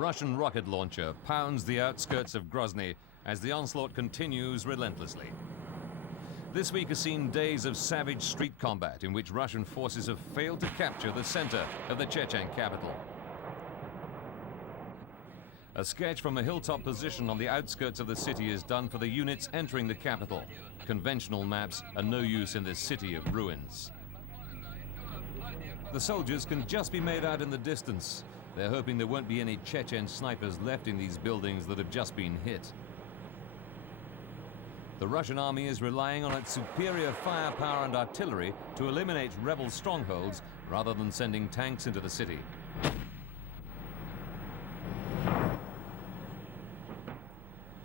Russian rocket launcher pounds the outskirts of Grozny as the onslaught continues relentlessly. This week has seen days of savage street combat in which Russian forces have failed to capture the center of the Chechen capital. A sketch from a hilltop position on the outskirts of the city is done for the units entering the capital. Conventional maps are no use in this city of ruins. The soldiers can just be made out in the distance. They're hoping there won't be any Chechen snipers left in these buildings that have just been hit. The Russian army is relying on its superior firepower and artillery to eliminate rebel strongholds rather than sending tanks into the city.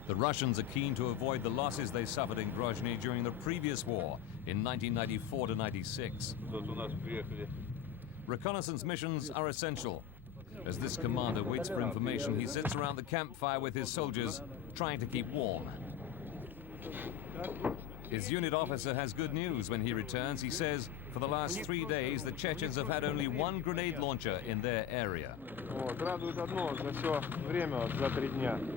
The Russians are keen to avoid the losses they suffered in Grozny during the previous war in 1994 to 96. Reconnaissance missions are essential. As this commander waits for information, he sits around the campfire with his soldiers, trying to keep warm. His unit officer has good news when he returns. He says, for the last 3 days, the Chechens have had only one grenade launcher in their area.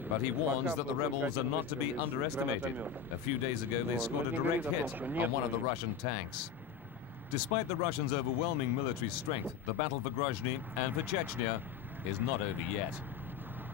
But he warns that the rebels are not to be underestimated. A few days ago, they scored a direct hit on one of the Russian tanks. Despite the Russians' overwhelming military strength, the battle for Grozny and for Chechnya is not over yet.